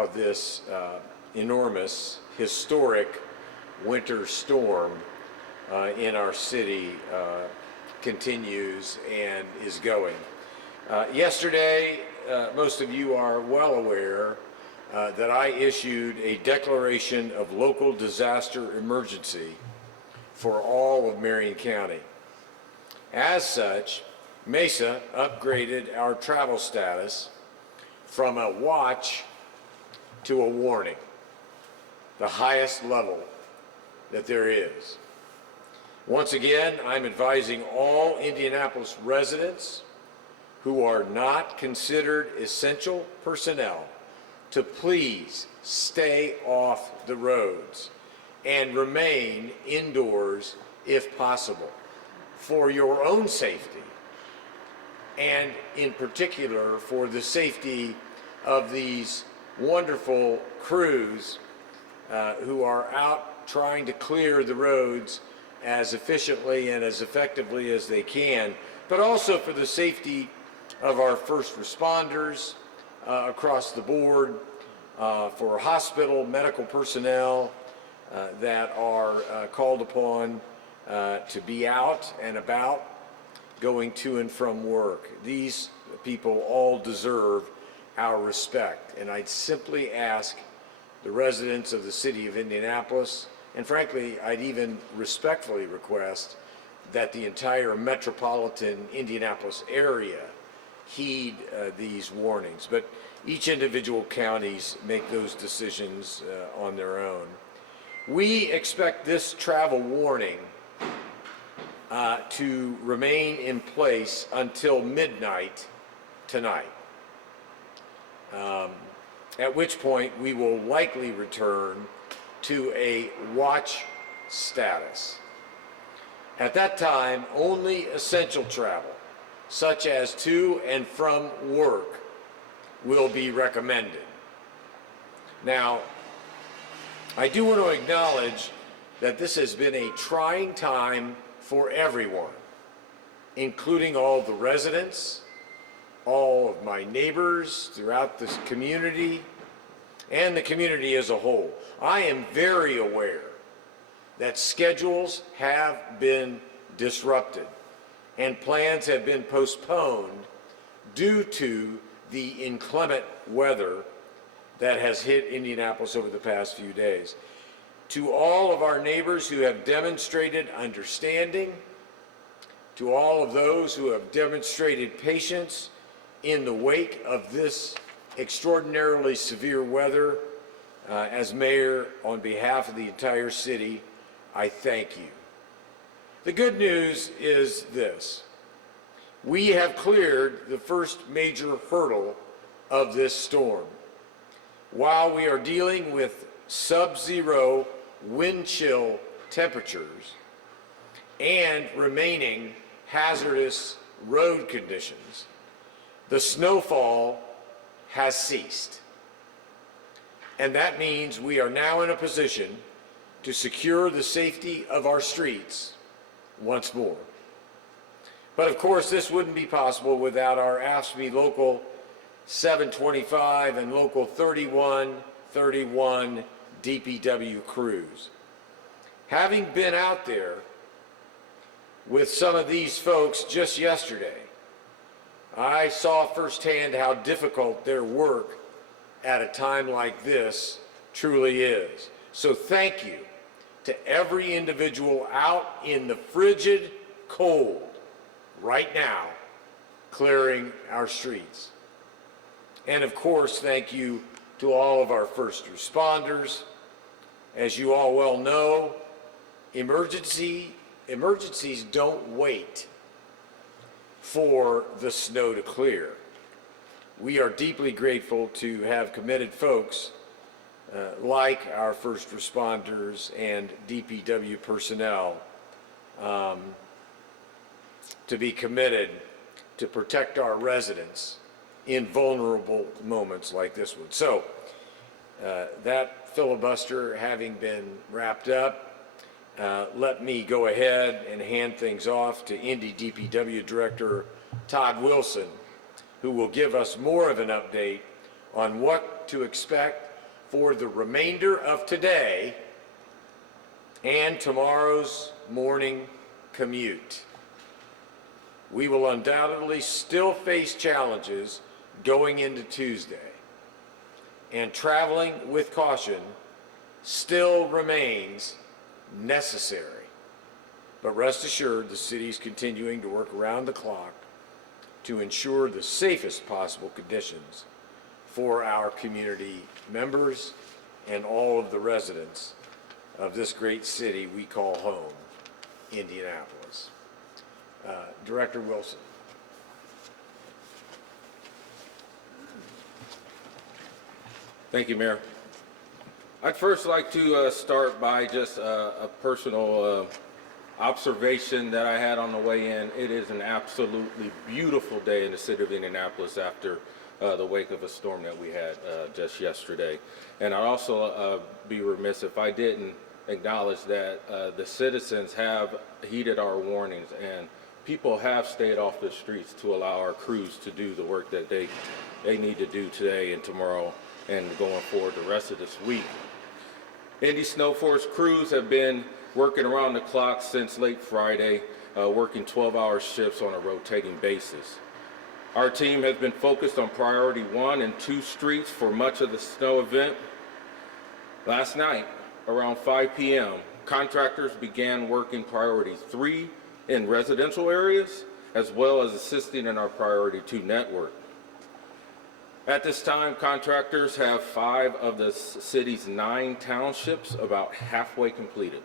how this enormous, historic winter storm in our city continues and is going. Yesterday, most of you are well aware that I issued a declaration of local disaster emergency for all of Marion County. As such, Mesa upgraded our travel status from a watch to a warning, the highest level that there is. Once again, I'm advising all Indianapolis residents who are not considered essential personnel to please stay off the roads and remain indoors if possible for your own safety, and in particular for the safety of these wonderful crews who are out trying to clear the roads as efficiently and as effectively as they can, but also for the safety of our first responders across the board, for hospital medical personnel that are called upon to be out and about, going to and from work. These people all deserve our respect, and I'd simply ask the residents of the city of Indianapolis, and frankly, I'd even respectfully request that the entire metropolitan Indianapolis area heed these warnings. But each individual counties make those decisions on their own. We expect this travel warning to remain in place until midnight tonight, at which point we will likely return to a watch status. At that time, only essential travel, such as to and from work, will be recommended. Now, I do want to acknowledge that this has been a trying time for everyone, including all the residents, all of my neighbors throughout this community, and the community as a whole. I am very aware that schedules have been disrupted and plans have been postponed due to the inclement weather that has hit Indianapolis over the past few days. To all of our neighbors who have demonstrated understanding, to all of those who have demonstrated patience in the wake of this extraordinarily severe weather, as mayor, on behalf of the entire city, I thank you. The good news is this: we have cleared the first major hurdle of this storm. While we are dealing with sub-zero wind chill temperatures and remaining hazardous road conditions, the snowfall has ceased. And that means we are now in a position to secure the safety of our streets once more. But of course, this wouldn't be possible without our AFSCME Local 725 and Local 3131 DPW crews. Having been out there with some of these folks just yesterday, I saw firsthand how difficult their work at a time like this truly is. So thank you to every individual out in the frigid cold right now, clearing our streets. And of course, thank you to all of our first responders. As you all well know, emergencies don't wait for the snow to clear. We are deeply grateful to have committed folks like our first responders and DPW personnel to be committed to protect our residents in vulnerable moments like this one. So that filibuster having been wrapped up, let me go ahead and hand things off to Indy DPW Director Todd Wilson, who will give us more of an update on what to expect for the remainder of today and tomorrow's morning commute. We will undoubtedly still face challenges going into Tuesday, and traveling with caution still remains necessary. But rest assured, the city is continuing to work around the clock to ensure the safest possible conditions for our community members and all of the residents of this great city we call home, Indianapolis. Director Wilson. Thank you, Mayor. I'd first like to start by just a personal observation that I had on the way in. It is an absolutely beautiful day in the city of Indianapolis after the wake of a storm that we had just yesterday. And I'd also be remiss if I didn't acknowledge that the citizens have heeded our warnings, and people have stayed off the streets to allow our crews to do the work that they need to do today and tomorrow and going forward the rest of this week. Indy Snow Force crews have been working around the clock since late Friday, working 12-hour shifts on a rotating basis. Our team has been focused on priority 1 and 2 streets for much of the snow event. Last night, around 5 p.m., contractors began working priority 3 in residential areas, as well as assisting in our priority 2 network. At this time, contractors have 5 of the city's 9 townships about halfway completed.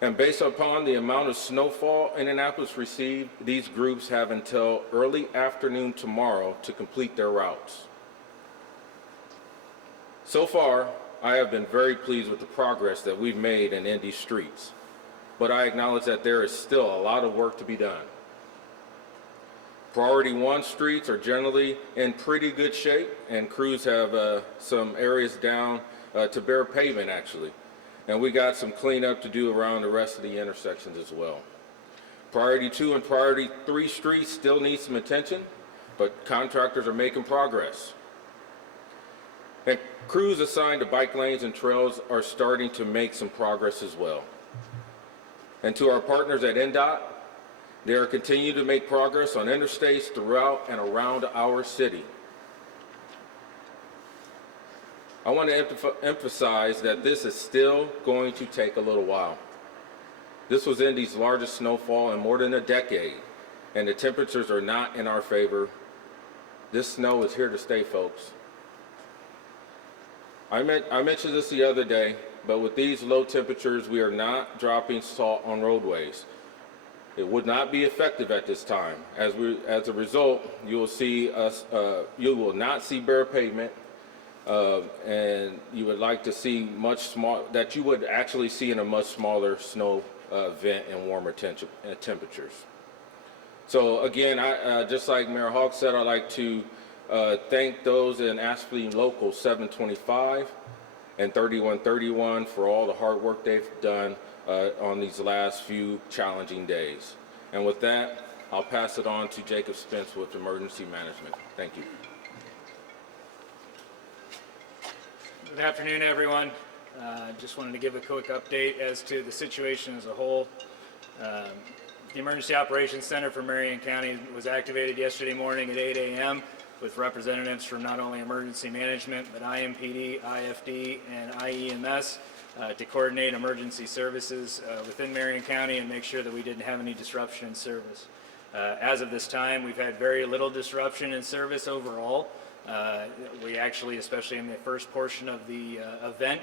And based upon the amount of snowfall Indianapolis received, these groups have until early afternoon tomorrow to complete their routes. So far, I have been very pleased with the progress that we've made in Indy streets, but I acknowledge that there is still a lot of work to be done. Priority 1 streets are generally in pretty good shape, and crews have some areas down to bare pavement actually. And we got some cleanup to do around the rest of the intersections as well. Priority 2 and priority 3 streets still need some attention, but contractors are making progress. And crews assigned to bike lanes and trails are starting to make some progress as well. And to our partners at NDOT, they are continuing to make progress on interstates throughout and around our city. I want to emphasize that this is still going to take a little while. This was Indy's largest snowfall in more than a decade, and the temperatures are not in our favor. This snow is here to stay, folks. I mentioned this the other day, but with these low temperatures, we are not dropping salt on roadways. It would not be effective at this time. As a result, you will not see bare pavement, and you would like to see that you would actually see in a much smaller snow event and warmer temperatures. So again, just like Mayor Hogsett, I'd like to thank those in Aspley Local 725 and 3131 for all the hard work they've done on these last few challenging days. And with that, I'll pass it on to Jacob Spence with Emergency Management. Thank you. Good afternoon, everyone. Just wanted to give a quick update as to the situation as a whole. The Emergency Operations Center for Marion County was activated yesterday morning at 8 a.m. with representatives from not only emergency management, but IMPD, IFD, and IEMS to coordinate emergency services within Marion County and make sure that we didn't have any disruption in service. As of this time, we've had very little disruption in service overall. We actually, especially in the first portion of the event,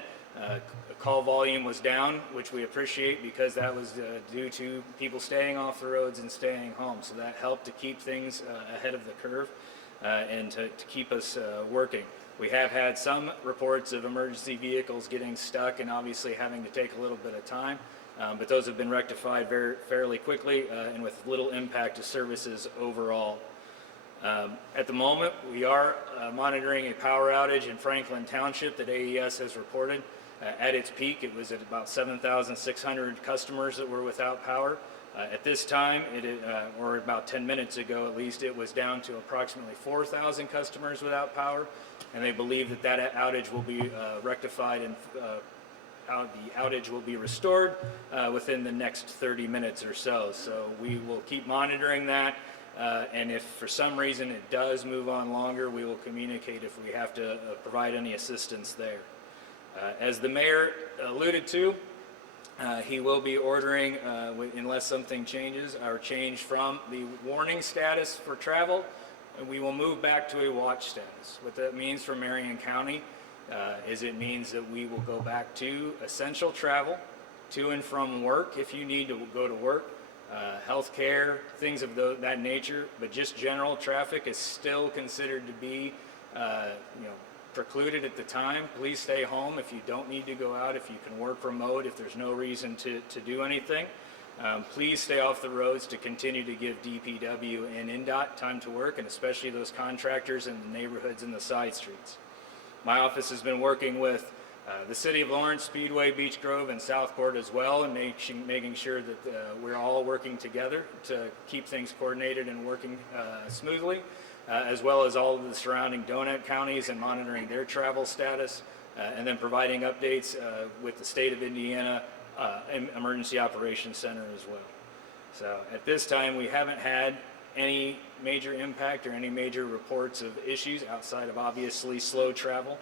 call volume was down, which we appreciate because that was due to people staying off the roads and staying home. So that helped to keep things ahead of the curve and to keep us working. We have had some reports of emergency vehicles getting stuck and obviously having to take a little bit of time, but those have been rectified fairly quickly and with little impact to services overall. At the moment, we are monitoring a power outage in Franklin Township that AES has reported. At its peak, it was at about 7,600 customers that were without power. At this time, or about 10 minutes ago at least, it was down to approximately 4,000 customers without power, and they believe that that outage will be rectified and the outage will be restored within the next 30 minutes or so. So we will keep monitoring that, and if for some reason it does move on longer, we will communicate if we have to provide any assistance there. As the mayor alluded to, he will be ordering, unless something changes, or change from the warning status for travel, and we will move back to a watch status. What that means for Marion County is it means that we will go back to essential travel, to and from work if you need to go to work, healthcare, things of that nature, but just general traffic is still considered to be precluded at the time. Please stay home if you don't need to go out, if you can work remote, if there's no reason to do anything. Please stay off the roads to continue to give DPW and NDOT time to work, and especially those contractors in the neighborhoods and the side streets. My office has been working with the City of Lawrence, Speedway, Beech Grove, and Southport as well, and making sure that we're all working together to keep things coordinated and working smoothly, as well as all of the surrounding donut counties and monitoring their travel status, and then providing updates with the state of Indiana Emergency Operations Center as well. So at this time, we haven't had any major impact or any major reports of issues outside of obviously slow travel.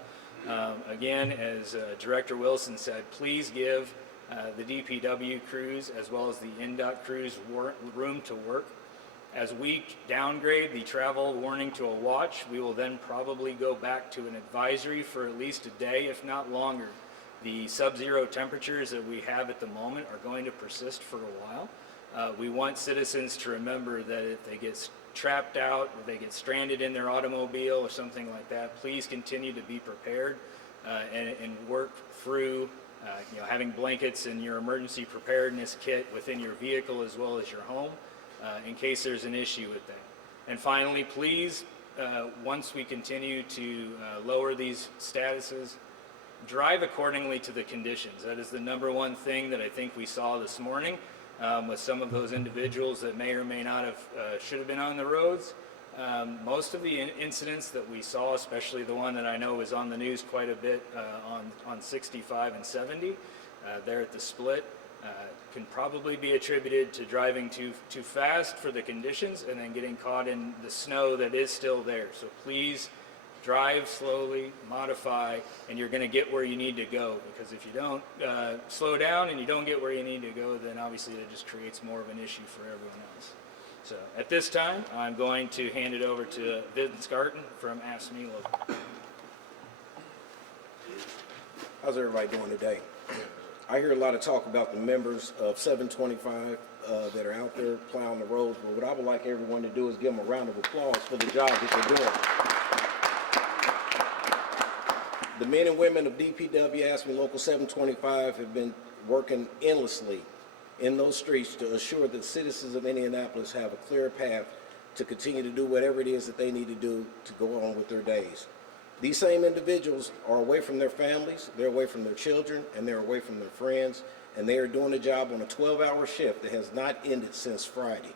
Again, as Director Wilson said, please give the DPW crews as well as the NDOT crews room to work. As we downgrade the travel warning to a watch, we will then probably go back to an advisory for at least a day, if not longer. The sub-zero temperatures that we have at the moment are going to persist for a while. We want citizens to remember that if they get trapped out, or they get stranded in their automobile or something like that, please continue to be prepared and work through having blankets and your emergency preparedness kit within your vehicle as well as your home in case there's an issue with that. And finally, please, once we continue to lower these statuses, drive accordingly to the conditions. That is the number one thing that I think we saw this morning with some of those individuals that may or may not have should have been on the roads. Most of the incidents that we saw, especially the one that I know is on the news quite a bit on 65 and 70 there at the split, can probably be attributed to driving too fast for the conditions and then getting caught in the snow that is still there. So please drive slowly, modify, and you're going to get where you need to go, because if you don't slow down and you don't get where you need to go, then obviously it just creates more of an issue for everyone else. So at this time, I'm going to hand it over to Vince Garten from Ask Me Local. How's everybody doing today? I hear a lot of talk about the members of 725 that are out there plowing the roads, but what I would like everyone to do is give them a round of applause for the job that they're doing. The men and women of DPW, Ask Me Local 725, have been working endlessly in those streets to assure that citizens of Indianapolis have a clear path to continue to do whatever it is that they need to do to go on with their days. These same individuals are away from their families, they're away from their children, and they're away from their friends, and they are doing a job on a 12-hour shift that has not ended since Friday.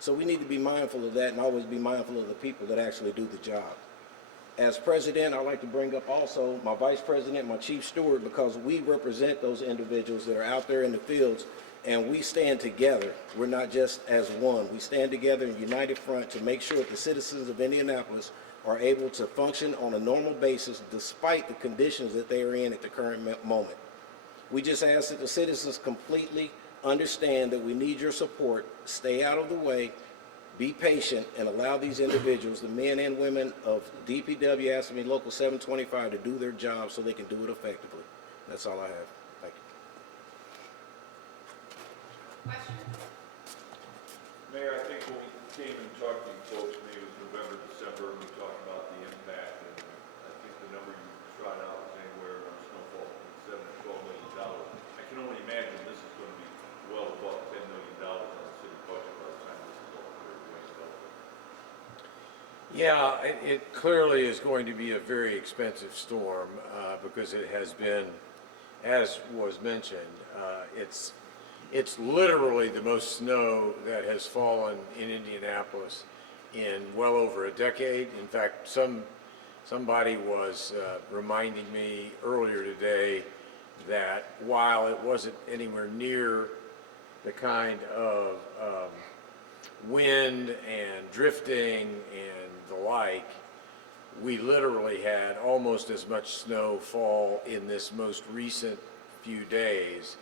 So we need to be mindful of that and always be mindful of the people that actually do the job. As president, I'd like to bring up also my vice president, my chief steward, because we represent those individuals that are out there in the fields, and we stand together. We're not just as one. We stand together in a united front to make sure that the citizens of Indianapolis are able to function on a normal basis despite the conditions that they are in at the current moment. We just ask that the citizens completely understand that we need your support. Stay out of the way, be patient, and allow these individuals, the men and women of DPW, Ask Me Local 725, to do their job so they can do it effectively. That's all I have. Thank you. Questions? Mayor, I think when we came and talked to you folks, maybe it was November, December, and we talked about the impact, and I think the number you trot out was anywhere around snowfall between $7 and $12 million. I can only imagine this is going to be well above $10 million on the city budget by the time this is all clear. Yeah, it clearly is going to be a very expensive storm because it has been, as was mentioned, It's literally the most snow that has fallen in Indianapolis in well over a decade. In fact, somebody was reminding me earlier today that while it wasn't anywhere near the kind of wind and drifting and the like, we literally had almost as much snow fall in this most recent few days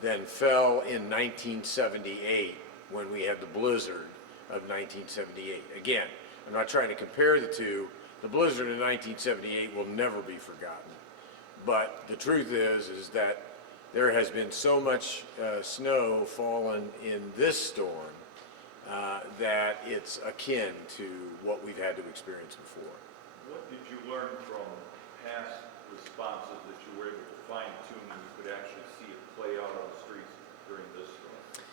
than fell in 1978 when we had the blizzard of 1978. Again, I'm not trying to compare the two. The blizzard in 1978 will never be forgotten. But the truth is that there has been so much snow fallen in this storm that it's akin to what we've had to experience before. What did you learn from past responses that you were able to fine tune and you could actually see it play out on the streets during this storm?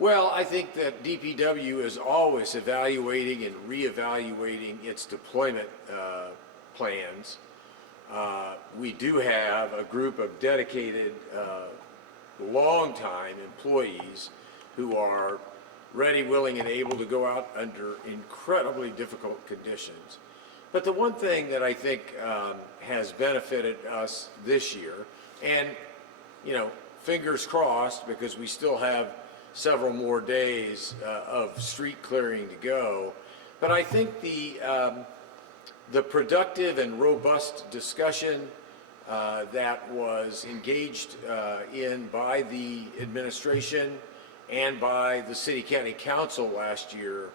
Well, I think that DPW is always evaluating and reevaluating its deployment plans. We do have a group of dedicated, longtime employees who are ready, willing, and able to go out under incredibly difficult conditions. But the one thing that I think has benefited us this year, and fingers crossed, because we still have several more days of street clearing to go, but I think the productive and robust discussion that was engaged in by the administration and by the City County Council last year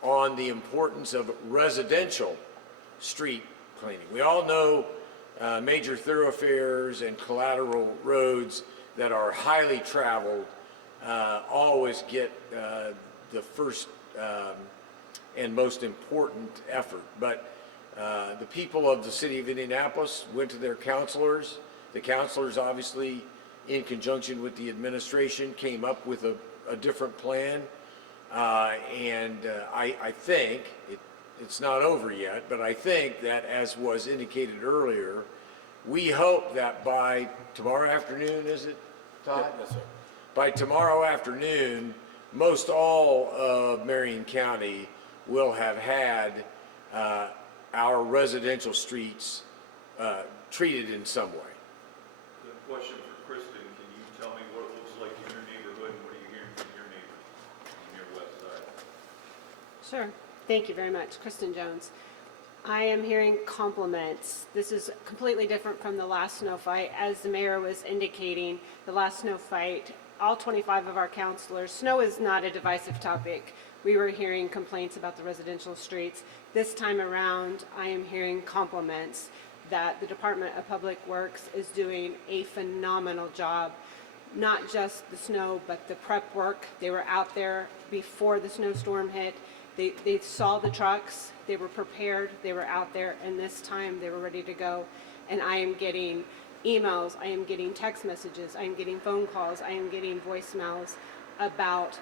on the importance of residential street cleaning. We all know major thoroughfares and collateral roads that are highly traveled always get the first and most important effort. But the people of the city of Indianapolis went to their counselors. The counselors, obviously, in conjunction with the administration, came up with a different plan. I think, it's not over yet, but I think that, as was indicated earlier, we hope that by tomorrow afternoon, is it, Todd? Yes, sir. By tomorrow afternoon, most all of Marion County will have had our residential streets treated in some way. The question for Kristen, can you tell me what it looks like in your neighborhood and what are you hearing from your neighbors on your west side? Sure. Thank you very much. Kristen Jones. I am hearing compliments. This is completely different from the last snow fight. As the mayor was indicating, the last snow fight, all 25 of our counselors, snow is not a divisive topic. We were hearing complaints about the residential streets. This time around, I am hearing compliments that the Department of Public Works is doing a phenomenal job. Not just the snow, but the prep work. They were out there before the snowstorm hit. They saw the trucks, they were prepared, they were out there, and this time they were ready to go. And I am getting emails, I am getting text messages, I am getting phone calls, I am getting voicemails about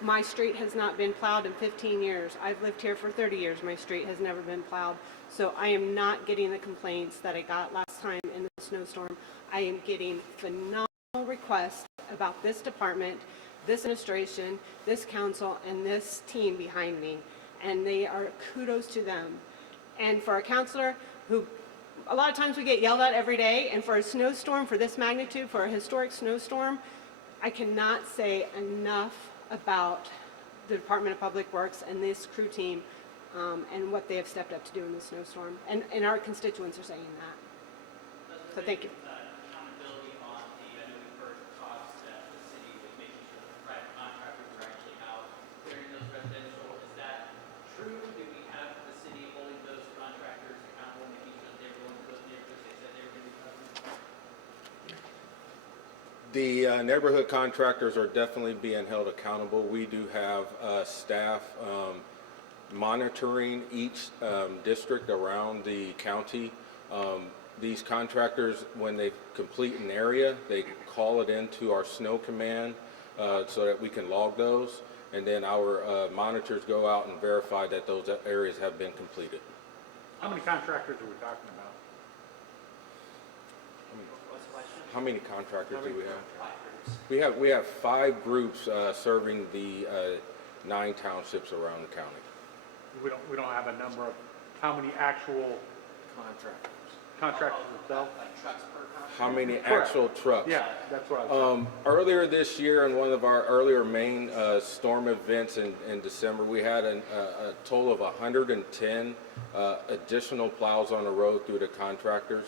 my street has not been plowed in 15 years. I've lived here for 30 years, my street has never been plowed. So I am not getting the complaints that I got last time in the snowstorm. I am getting phenomenal requests about this department, this administration, this council, and this team behind me, and they are kudos to them. And for a counselor who, a lot of times we get yelled at every day, and for a snowstorm for this magnitude, for a historic snowstorm, I cannot say enough about the Department of Public Works and this crew team and what they have stepped up to do in the snowstorm, and our constituents are saying that. So thank you. Accountability on the, I know we've heard talks that the city was making sure that the private contractors are actually out clearing those residential. Is that true? Do we have the city holding those contractors accountable, making sure that they were going to those neighborhoods they said they were going to be covering? The neighborhood contractors are definitely being held accountable. We do have staff monitoring each district around the county. These contractors, when they complete an area, they call it into our snow command so that we can log those, and then our monitors go out and verify that those areas have been completed. How many contractors are we talking about? What's the question? how many contractors do we have? We have 5 groups serving the 9 townships around the county. We don't have a number of how many actual contractors themselves. Like trucks per contract? How many Correct. actual trucks? Yeah, that's what I was saying. Earlier this year, in one of our earlier main storm events in December, we had a total of 110 additional plows on the road through the contractors.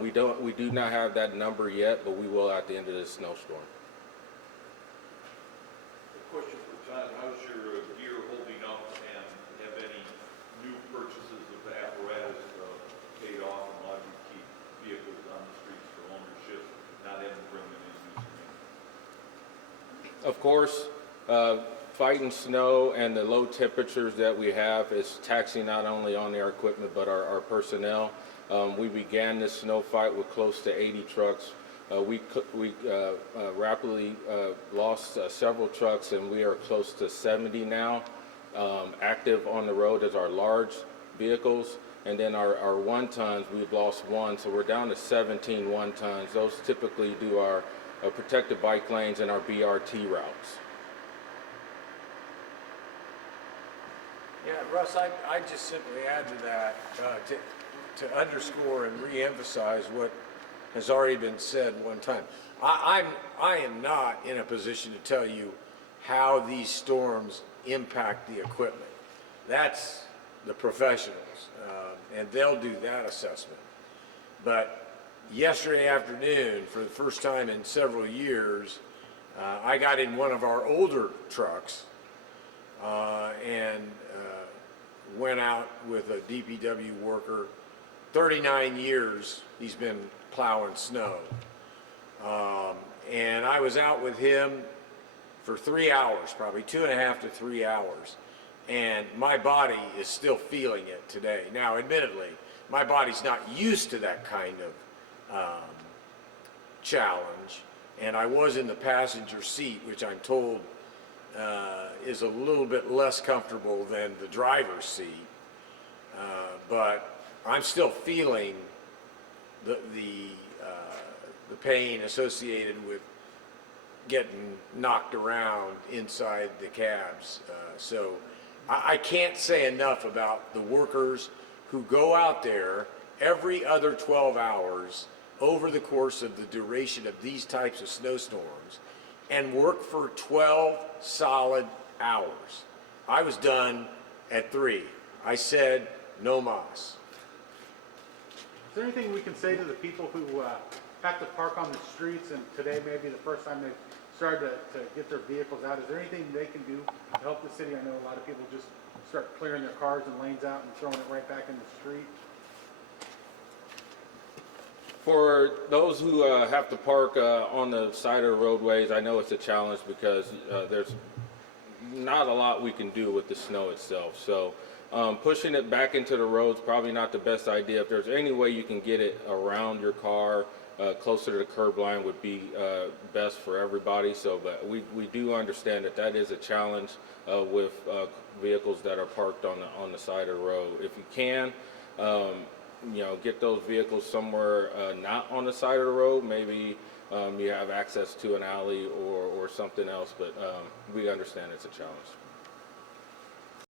We do not have that number yet, but we will at the end of this snowstorm. A question for Todd, how's your gear holding up, and have any new purchases of apparatus paid off, and allow you to keep vehicles on the streets for longer shifts, not having to bring them in new screens? Of course, fighting snow and the low temperatures that we have is taxing not only on our equipment but our personnel. We began this snow fight with close to 80 trucks. We rapidly lost several trucks, and we are close to 70 now. Active on the road as our large vehicles, and then our 1 tons, we've lost 1, so we're down to 17 1 tons. Those typically do our protected bike lanes and our BRT routes. Yeah, Russ, I just simply add to that, to underscore and reemphasize what has already been said one time. I am not in a position to tell you how these storms impact the equipment. That's the professionals, and they'll do that assessment. But yesterday afternoon, for the first time in several years, I got in one of our older trucks and went out with a DPW worker. 39 years he's been plowing snow. And I was out with him for 3 hours, probably 2.5 to 3 hours. And my body is still feeling it today. Now, admittedly, my body's not used to that kind of challenge. And I was in the passenger seat, which I'm told is a little bit less comfortable than the driver's seat. But I'm still feeling the pain associated with getting knocked around inside the cabs. So I can't say enough about the workers who go out there every other 12 hours over the course of the duration of these types of snowstorms and work for 12 solid hours. I was done at 3. I said no mas. Is there anything we can say to the people who have to park on the streets, and today may be the first time they've started to get their vehicles out? Is there anything they can do to help the city? I know a lot of people just start clearing their cars and lanes out and throwing it right back in the street. For those who have to park on the side of the roadways, I know it's a challenge because there's not a lot we can do with the snow itself. So pushing it back into the roads probably not the best idea. If there's any way you can get it around your car, closer to the curb line would be best for everybody. So, but we do understand that that is a challenge with vehicles that are parked on the side of the road. If you can, get those vehicles somewhere not on the side of the road. Maybe you have access to an alley or something else, but we understand it's a challenge.